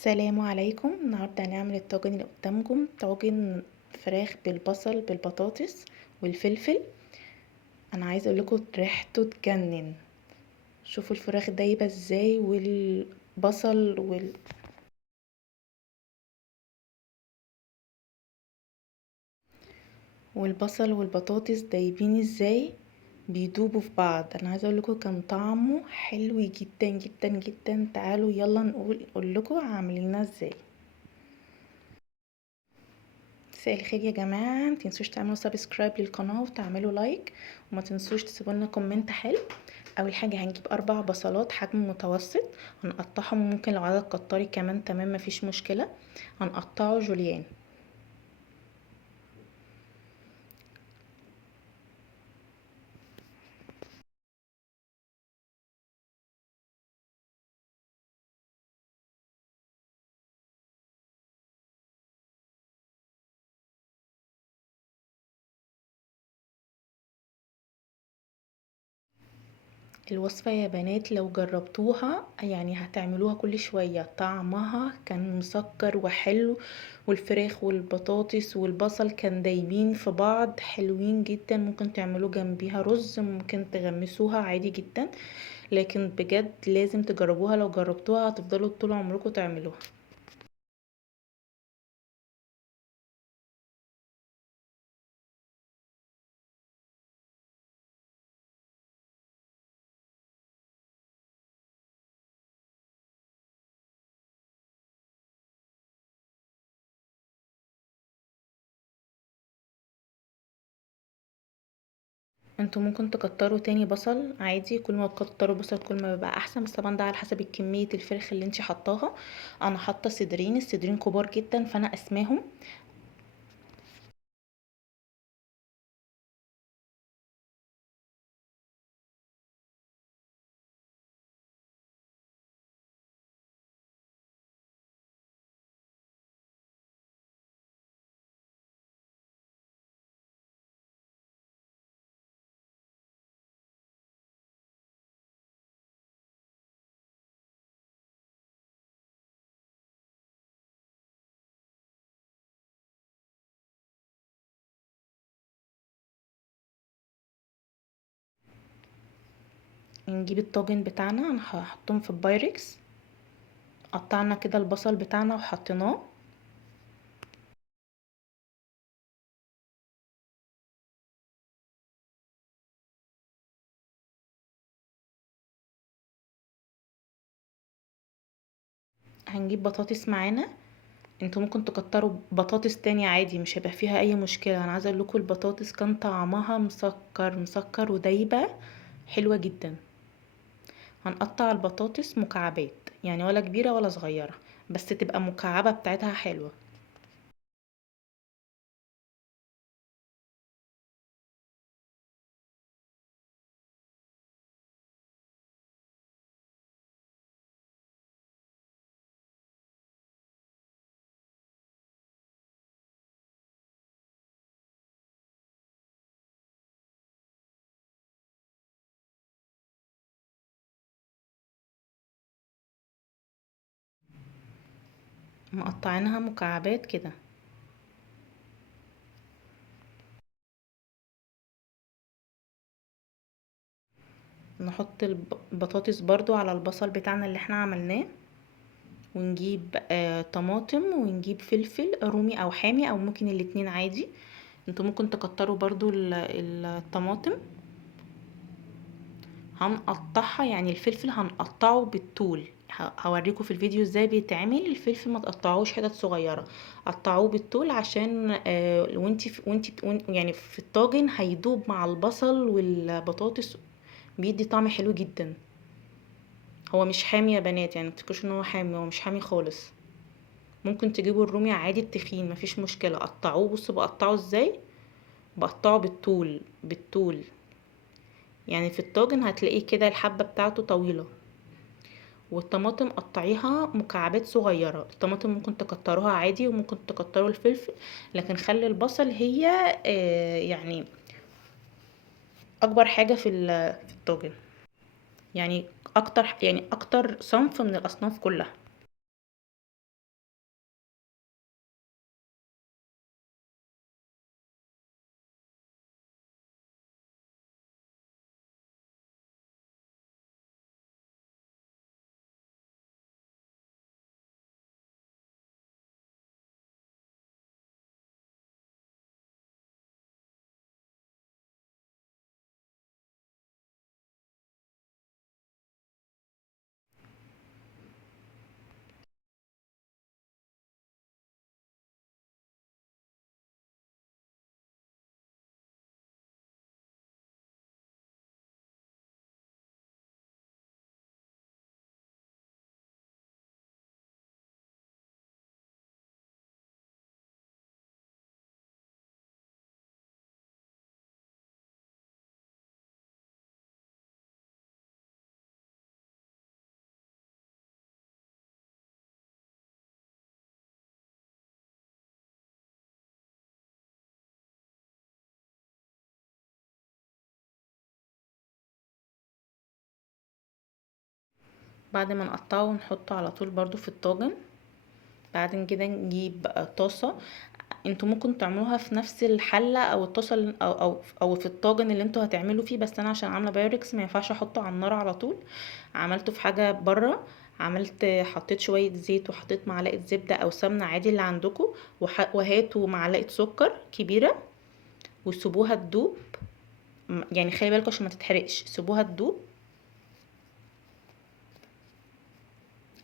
السلام عليكم. النهارده هنعمل الطاجن اللي قدامكم، طاجن فراخ بالبصل بالبطاطس والفلفل. انا عايزه اقول لكم ريحته تجنن. شوفوا الفراخ دايبه ازاي والبصل والبصل والبطاطس دايبين ازاي، بيدوبوا في بعض. انا عايزه اقول لكم كان طعمه حلو جدا جدا جدا. تعالوا يلا نقول لكم عاملينها ازاي. مساء الخير يا جماعه، متنسوش تعملوا سبسكرايب للقناه وتعملوا لايك، وما تنسوش تسيبوا لنا كومنت حلو. اول حاجه هنجيب 4 بصلات حجم متوسط، هنقطعهم. ممكن لو عايزه تكتري كمان تمام، مفيش مشكله. هنقطعه جوليان. الوصفه يا بنات لو جربتوها يعني هتعملوها كل شويه، طعمها كان مسكر وحلو، والفراخ والبطاطس والبصل كان دايبين في بعض، حلوين جدا. ممكن تعملوا جنبيها رز، ممكن تغمسوها عادي جدا. لكن بجد لازم تجربوها، لو جربتوها هتفضلوا طول عمركم تعملوها. انتوا ممكن تكتروا تاني بصل عادي، كل ما تكتروا بصل كل ما بيبقى احسن، بس طبعا ده على حسب كمية الفراخ اللي انتي حطاها. انا حاطه صدرين، الصدرين كبار جدا فانا اسماهم. نجيب الطاجن بتاعنا، انا هحطهم في البايركس. قطعنا كده البصل بتاعنا وحطيناه. هنجيب بطاطس معانا. انتوا ممكن تكتروا بطاطس تاني عادي، مش هيبقى فيها اي مشكلة. انا عايزة اقول لكم البطاطس كان طعمها مسكر مسكر ودايبة، حلوة جدا. هنقطع البطاطس مكعبات، يعني ولا كبيرة ولا صغيرة، بس تبقى مكعبة بتاعتها حلوة. مقطعينها مكعبات كده. نحط البطاطس برضو على البصل بتاعنا اللي احنا عملناه، ونجيب طماطم، ونجيب فلفل رومي او حامي او ممكن الاتنين عادي. انتوا ممكن تكتروا برضو الطماطم. هنقطعها، يعني الفلفل هنقطعه بالطول. هوريكم في الفيديو ازاي بيتعمل. الفلفل ما تقطعوش حتت صغيره، قطعوه بالطول عشان يعني في الطاجن هيدوب مع البصل والبطاطس، بيدي طعم حلو جدا. هو مش حامي يا بنات، يعني متفكروش ان هو حامي، هو مش حامي خالص. ممكن تجيبوا الرومي عادي التخين، مفيش مشكله. قطعوه. بصوا بقطعه ازاي، بقطعه بالطول بالطول. يعني في الطاجن هتلاقيه كده الحبه بتاعته طويله. والطماطم قطعيها مكعبات صغيرة. الطماطم ممكن تكتروها عادي، وممكن تكتروا الفلفل، لكن خلي البصل هي يعني اكبر حاجة في الطاجن. يعني اكتر، يعني اكتر صنف من الاصناف كلها. بعد ما نقطعه ونحطه على طول برضو في الطاجن. بعد كده نجيب طاسة، انتوا ممكن تعملوها في نفس الحلة او الطاسة او في الطاجن اللي انتوا هتعملوا فيه، بس انا عشان عاملة بايركس ما ينفعش احطه على النار على طول، عملته في حاجة بره. حطيت شوية زيت وحطيت معلقة زبدة او سمنة عادي اللي عندكم، وهاتوا معلقة سكر كبيرة وسيبوها تدوب. يعني خلي بالكوا عشان ما تتحرقش، سيبوها تدوب.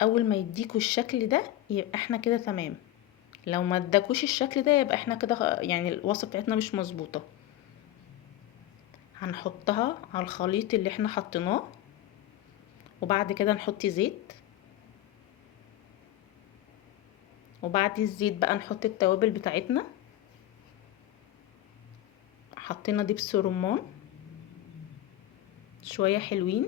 اول ما يديكوا الشكل ده يبقى احنا كده تمام. لو ما اداكوش الشكل ده يبقى احنا كده يعني الوصفه بتاعتنا مش مظبوطه. هنحطها على الخليط اللي احنا حطيناه، وبعد كده نحط زيت، وبعد الزيت بقى نحط التوابل بتاعتنا. حطينا دبس رمان شويه حلوين،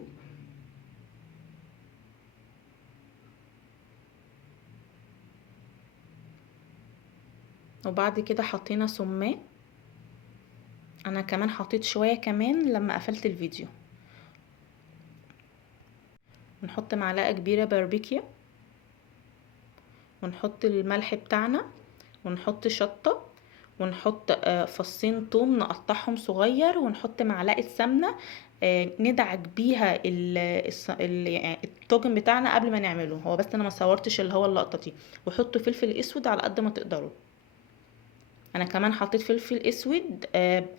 وبعد كده حطينا سماق. انا كمان حطيت شويه كمان لما قفلت الفيديو. نحط معلقه كبيره باربيكيا، ونحط الملح بتاعنا، ونحط شطة، ونحط فصين توم نقطعهم صغير، ونحط معلقة سمنة ندعك بيها يعني الطاجن بتاعنا قبل ما نعمله. هو بس انا ما صورتش اللي هو اللقطة دي. وحطوا فلفل اسود على قد ما تقدروا. انا كمان حطيت فلفل اسود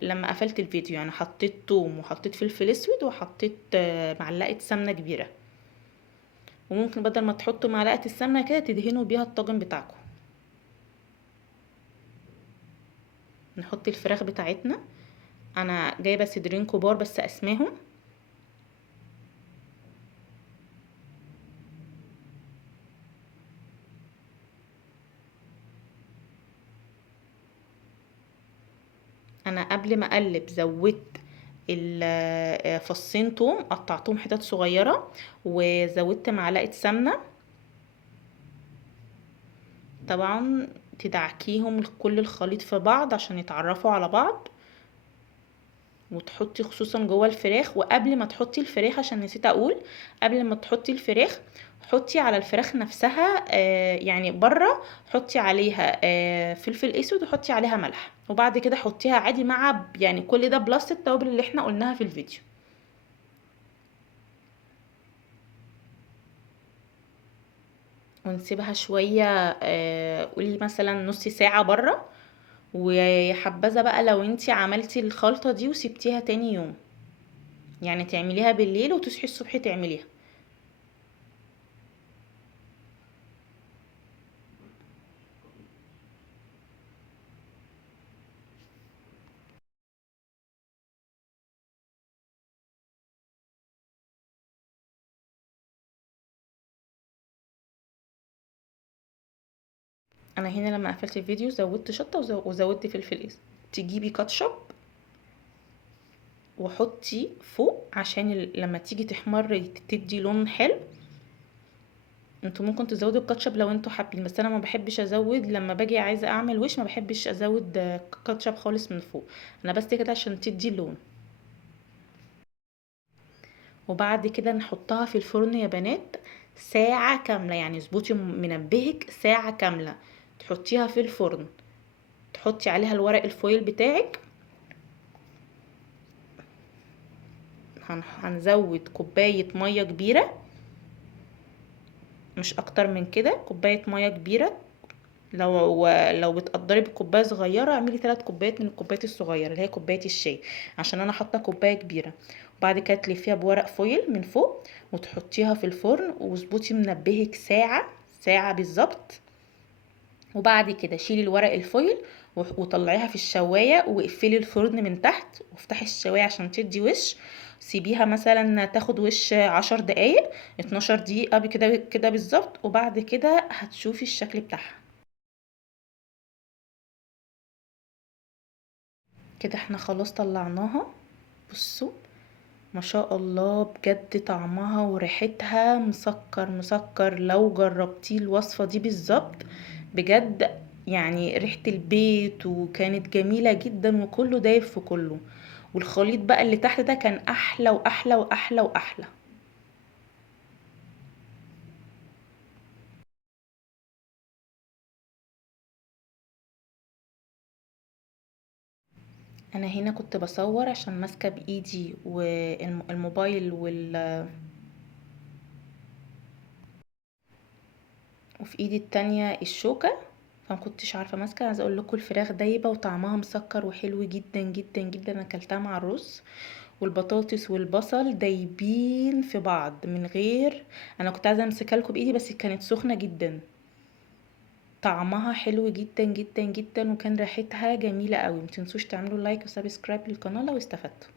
لما قفلت الفيديو، يعني حطيت توم وحطيت فلفل اسود وحطيت معلقة سمنة كبيرة. وممكن بدل ما تحطوا معلقة السمنة كده تدهنوا بيها الطاجن بتاعكم. نحط الفراخ بتاعتنا. انا جايبه صدرين كبار بس اسماهم. انا قبل ما اقلب زودت فصين توم قطعتهم حتت صغيره، وزودت معلقه سمنه. طبعا تدعكيهم كل الخليط في بعض عشان يتعرفوا على بعض، وتحطي خصوصا جوه الفراخ. وقبل ما تحطي الفراخ عشان نسيت اقول، قبل ما تحطي الفراخ حطي على الفراخ نفسها يعني بره، حطي عليها فلفل اسود وحطي عليها ملح، وبعد كده حطيها عادي مع يعني كل ده بلس التوابل اللي احنا قلناها في الفيديو. ونسيبها شوية قولي مثلا نص ساعة بره. وحبذا بقى لو انتي عملتي الخلطة دي وسبتيها تاني يوم، يعني تعمليها بالليل وتصحي الصبح تعمليها. انا هنا لما قفلت الفيديو زودت شطة وزودت فلفل اسود. تجيبي كاتشب وحطي فوق عشان لما تيجي تحمر تدي لون حلو. انتوا ممكن تزودوا الكاتشب لو انتوا حابين، بس انا ما بحبش ازود. لما باجي عايزه اعمل وش ما بحبش ازود كاتشب خالص من فوق، انا بس كده عشان تدي لون. وبعد كده نحطها في الفرن يا بنات ساعة كاملة، يعني اظبطي منبهك ساعة كاملة تحطيها في الفرن. تحطي عليها الورق الفويل بتاعك. هنزود كوباية مية كبيرة، مش اكتر من كده، كوباية مية كبيرة. لو بتقدري بكوبايه صغيره اعملي 3 كوبايات من الكوبايات الصغيره اللي هي كوبايه الشاي، عشان انا حاطه كوبايه كبيره. وبعد كده تلفيها بورق فويل من فوق وتحطيها في الفرن، واظبطي منبهك ساعه، ساعه بالظبط. وبعد كده شيلي الورق الفويل وطلعيها في الشوايه واقفلي الفرن من تحت، وافتحي الشوايه عشان تدي وش. سيبيها مثلا تاخد وش 10 دقايق، 12 دقيقة بكده كده بالظبط، وبعد كده هتشوفي الشكل بتاعها. كده احنا خلاص طلعناها. بصوا ما شاء الله، بجد طعمها وريحتها مسكر مسكر. لو جربتي الوصفة دي بالظبط بجد، يعني ريحة البيت، وكانت جميلة جدا وكله دايب في كله. والخليط بقى اللي تحت ده كان احلى واحلى واحلى واحلى. انا هنا كنت بصور عشان ماسكه بايدي والموبايل وفي ايدي التانية الشوكة، فمكنتش عارفة ماسكة. عايزة اقول لكم الفراخ دايبة وطعمها مسكر وحلو جدا جدا جدا. انا اكلتها مع الرز، والبطاطس والبصل دايبين في بعض من غير. انا كنت عايزة امسكها لكم بايدي بس كانت سخنة جدا. طعمها حلو جدا جدا جدا، وكان ريحتها جميلة قوي. متنسوش تعملوا لايك وسبسكرايب للقناة لو استفدتوا.